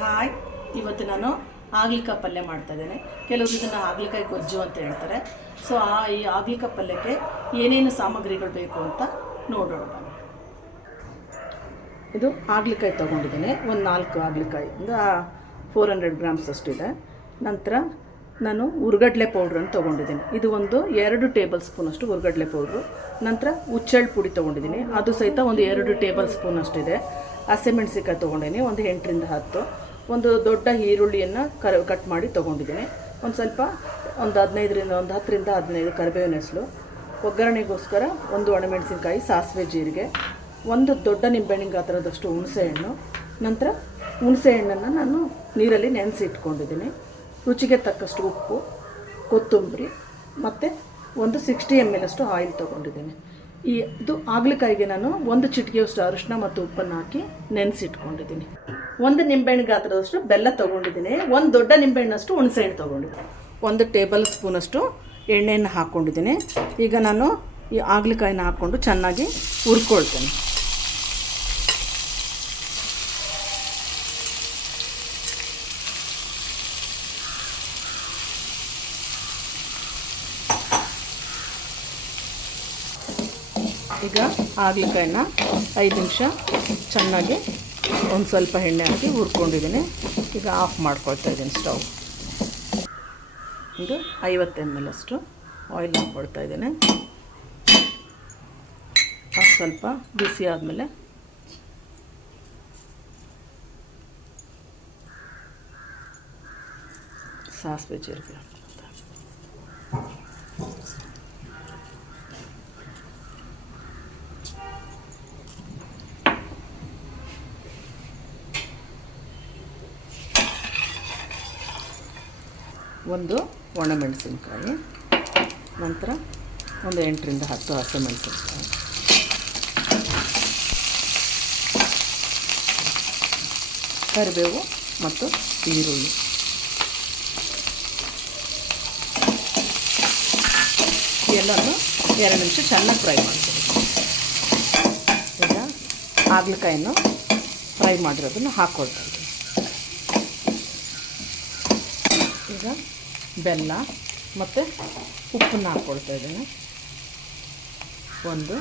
Hi. ಇವತ್ತು ನಾನು ಆಗ್ಲಿಕಾಯಿ ಪಲ್ಯ ಮಾಡ್ತಾ ಇದ್ದೇನೆ. ಕೆಲವರು ಇದನ್ನು ಆಗ್ಲಿಕಾಯಿ ಗೊಜ್ಜು ಅಂತ ಹೇಳ್ತಾರೆ. ಸೊ ಆ ಈ ಆಗ್ಲಿಕಾಯಿ ಪಲ್ಯಕ್ಕೆ ಏನೇನು ಸಾಮಗ್ರಿಗಳು ಬೇಕು ಅಂತ ನೋಡೋಣ. ಇದು ಆಗ್ಲಿಕಾಯಿ ತೊಗೊಂಡಿದ್ದೀನಿ. ಒಂದು ನಾಲ್ಕು ಆಗ್ಲಿಕಾಯಿ ಒಂದು ಫೋರ್ ಹಂಡ್ರೆಡ್ ಗ್ರಾಮ್ಸ್ ಅಷ್ಟಿದೆ. ನಂತರ ನಾನು ಉರ್ಗಡ್ಲೆ ಪೌಡ್ರನ್ನು ತೊಗೊಂಡಿದ್ದೀನಿ. ಇದು ಒಂದು ಎರಡು ಟೇಬಲ್ ಸ್ಪೂನಷ್ಟು ಉರ್ಗಡ್ಲೆ ಪೌಡ್ರು ನಂತರ ಹುಚ್ಚೆಳ್ಳು ಪುಡಿ ತೊಗೊಂಡಿದ್ದೀನಿ. ಅದು ಸಹಿತ ಒಂದು ಎರಡು ಟೇಬಲ್ ಸ್ಪೂನ್ ಅಷ್ಟಿದೆ. ಹಸಿಮೆಣ್ಸಿಕಾಯಿ ತೊಗೊಂಡಿದ್ದೀನಿ. ಒಂದು ಎಂಟರಿಂದ ಹತ್ತು. ಒಂದು ದೊಡ್ಡ ಈರುಳ್ಳಿಯನ್ನು ಕರ್, ಕಟ್ ಮಾಡಿ ತೊಗೊಂಡಿದ್ದೀನಿ. ಒಂದು ಸ್ವಲ್ಪ, ಒಂದು ಹದಿನೈದರಿಂದ, ಒಂದು ಹತ್ತರಿಂದ ಹದಿನೈದು ಕರಿಬೇವಿನ ಹೆಸರು ಒಗ್ಗರಣೆಗೋಸ್ಕರ ಒಂದು ಒಣಮೆಣಸಿನ್ಕಾಯಿ, ಸಾಸಿವೆ ಜೀರಿಗೆ, ಒಂದು ದೊಡ್ಡ ನಿಂಬೆಹಣ್ಣಿನ ಗಾತ್ರದಷ್ಟು ಹುಣಸೆಹಣ್ಣು. ನಂತರ ಹುಣಸೆಹಣ್ಣನ್ನು ನಾನು ನೀರಲ್ಲಿ ನೆನೆಸಿ ಇಟ್ಕೊಂಡಿದ್ದೀನಿ ರುಚಿಗೆ ತಕ್ಕಷ್ಟು ಉಪ್ಪು, ಕೊತ್ತಂಬರಿ, ಮತ್ತು ಒಂದು ಸಿಕ್ಸ್ಟಿ ಎಂ ಎಲ್ ಅಷ್ಟು ಆಯಿಲ್ ತೊಗೊಂಡಿದ್ದೀನಿ. ಈ ಇದು ಆಗ್ಲಿಕಾಯಿಗೆ ನಾನು ಒಂದು ಚಿಟಿಕೆಯಷ್ಟು ಅರಿಶಿನ ಮತ್ತು ಉಪ್ಪನ್ನು ಹಾಕಿ ನೆನೆಸಿಟ್ಕೊಂಡಿದ್ದೀನಿ. ಒಂದು ನಿಂಬೆಹಣ್ಣು ಗಾತ್ರದಷ್ಟು ಬೆಲ್ಲ ತೊಗೊಂಡಿದ್ದೀನಿ. ಒಂದು ದೊಡ್ಡ ನಿಂಬೆಹಣ್ಣಷ್ಟು ಹುಣಸೆಹಣ್ಣು ತೊಗೊಂಡಿದ್ದೀನಿ. ಒಂದು ಟೇಬಲ್ ಸ್ಪೂನಷ್ಟು ಎಣ್ಣೆಯನ್ನು ಹಾಕ್ಕೊಂಡಿದ್ದೀನಿ. ಈಗ ನಾನು ಈ ಆಗ್ಲಿಕಾಯಿನ ಹಾಕ್ಕೊಂಡು ಚೆನ್ನಾಗಿ ಹುರ್ಕೊಳ್ತೇನೆ. ಈಗ ಹಾಗಲಕಾಯನ್ನ ಐದು ನಿಮಿಷ ಚೆನ್ನಾಗಿ ಒಂದು ಸ್ವಲ್ಪ ಎಣ್ಣೆ ಹಾಕಿ ಹುರ್ಕೊಂಡಿದ್ದೀನಿ. ಈಗ ಆಫ್ ಮಾಡ್ಕೊಳ್ತಾ ಇದ್ದೀನಿ ಸ್ಟವ್. ಒಂದು ಐವತ್ತು ಎಂ ಎಲ್ ಅಷ್ಟು ಆಯಿಲ್ ಹಾಕ್ಕೊಳ್ತಾ ಇದ್ದೀನಿ. ಅದು ಸ್ವಲ್ಪ ಬಿಸಿ ಆದಮೇಲೆ ಸಾಸಿವೆ ಜೀರಿಗೆ. ಒಂದು ಒಣಮೆಣಸಿನ್ಕಾಯಿ, ನಂತರ ಒಂದು ಎಂಟರಿಂದ ಹತ್ತು ಹಸಿಮೆಣಸಿನ್ಕಾಯಿ. ಕರಿಬೇವು ಮತ್ತು ಈರುಳ್ಳಿ. ಎಲ್ಲವನ್ನು ಎರಡು ನಿಮಿಷ ಚೆನ್ನಾಗಿ ಫ್ರೈ ಮಾಡ್ತೀವಿ ಈಗ ಹಾಗಲಕಾಯನ್ನು ಫ್ರೈ ಮಾಡಿರೋದನ್ನು ಇದ್ದೀನಿ. ಈಗ ಬೆಲ್ಲ ಮತ್ತು ಉಪ್ಪನ್ನು ಹಾಕ್ಕೊಳ್ತಾ ಇದ್ದೀನಿ. ಒಂದು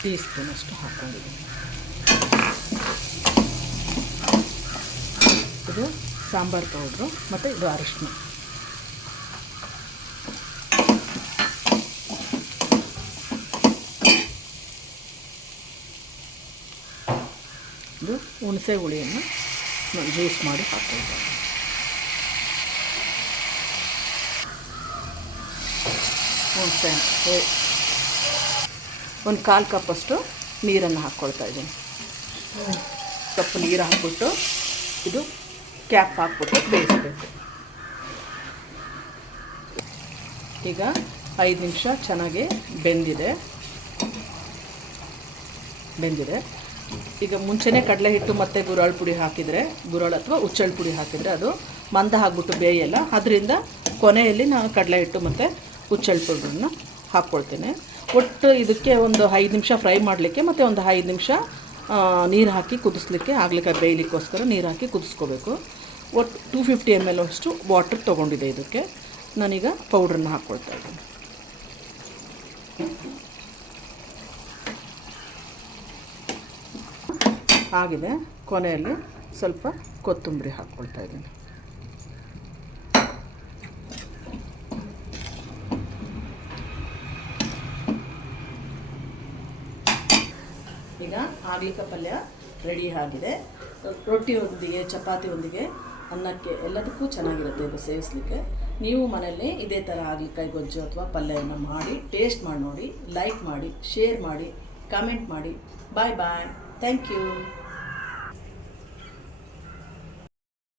ಟೀ ಸ್ಪೂನಷ್ಟು ಹಾಕ್ಕೊಂಡಿದ್ದೀನಿ ಇದು ಸಾಂಬಾರು ಪೌಡ್ರು ಮತ್ತು ಇದು ಅರಿಶಿನ ಇದು ಹುಣಸೆ ಹುಳಿಯನ್ನು ಜ್ಯೂಸ್ ಮಾಡಿ ಹಾಕ್ಕೊಳ್ತಾ ಹುಣಸೆ ಒಂದು ಕಾಲು ಕಪ್ಪಷ್ಟು ನೀರನ್ನು ಹಾಕ್ಕೊಳ್ತಾ ಇದ್ದೀನಿ. ಕಪ್ ನೀರು ಹಾಕ್ಬಿಟ್ಟು ಇದು ಕ್ಯಾಪ್ ಹಾಕ್ಬಿಟ್ಟು ಬೇಯಿಸ್ಬೇಕು. ಈಗ ಐದು ನಿಮಿಷ ಚೆನ್ನಾಗಿ ಬೆಂದಿದೆ. ಬೆಂದಿದೆ. ಈಗ ಮುಂಚೆನೇ ಕಡಲೆ ಹಿಟ್ಟು ಮತ್ತು ಗುರಾಳ್ ಪುಡಿ ಹಾಕಿದರೆ, ಗುರಾಳ್ ಅಥವಾ ಉಚ್ಚಳು ಪುಡಿ ಹಾಕಿದರೆ ಅದು ಮಂದ ಹಾಕ್ಬಿಟ್ಟು ಬೇಯಲ್ಲ. ಅದರಿಂದ ಕೊನೆಯಲ್ಲಿ ನಾನು ಕಡಲೆ ಹಿಟ್ಟು ಮತ್ತು ಹುಚ್ಚಳು ಪೌಡ್ರನ್ನ ಹಾಕ್ಕೊಳ್ತೇನೆ. ಒಟ್ಟು ಇದಕ್ಕೆ ಒಂದು ಐದು ನಿಮಿಷ ಫ್ರೈ ಮಾಡಲಿಕ್ಕೆ ಮತ್ತು ಒಂದು ಐದು ನಿಮಿಷ ನೀರು ಹಾಕಿ ಕುದಿಸ್ಲಿಕ್ಕೆ ಆಗ್ಲಿಕ್ಕೆ ಬೇಯಲಿಕ್ಕೋಸ್ಕರ ನೀರು ಹಾಕಿ ಕುದಿಸ್ಕೋಬೇಕು. ಒಟ್ಟು ಟೂ ಫಿಫ್ಟಿ ಎಂ ಎಲ್ ಅಷ್ಟು ವಾಟರ್ ತೊಗೊಂಡಿದೆ ಇದಕ್ಕೆ. ನಾನೀಗ ಪೌಡ್ರನ್ನ ಹಾಕ್ಕೊಳ್ತಾ ಇದ್ದೀನಿ. ಆಗಿದೆ. ಕೊನೆಯಲ್ಲಿ ಸ್ವಲ್ಪ ಕೊತ್ತಂಬರಿ ಹಾಕ್ಕೊಳ್ತಾ ಇದ್ದೀನಿ. ಈಗ ಆಗ್ಲಿಕ ಪಲ್ಯ ರೆಡಿ ಆಗಿದೆ. ರೊಟ್ಟಿಯೊಂದಿಗೆ ಚಪಾತಿಯೊಂದಿಗೆ ಅನ್ನಕ್ಕೆ ಎಲ್ಲದಕ್ಕೂ ಚೆನ್ನಾಗಿರುತ್ತೆ ಇದು ಸೇವಿಸಲಿಕ್ಕೆ. ನೀವು ಮನೆಯಲ್ಲಿ ಇದೇ ಥರ ಆಗ್ಲಿಕಾಯಿ ಗೊಜ್ಜು ಅಥವಾ ಪಲ್ಯವನ್ನು ಮಾಡಿ ಟೇಸ್ಟ್ ಮಾಡಿ ನೋಡಿ ಲೈಕ್ ಮಾಡಿ ಶೇರ್ ಮಾಡಿ ಕಾಮೆಂಟ್ ಮಾಡಿ. ಬಾಯ್ ಬಾಯ್ ಥ್ಯಾಂಕ್ ಯು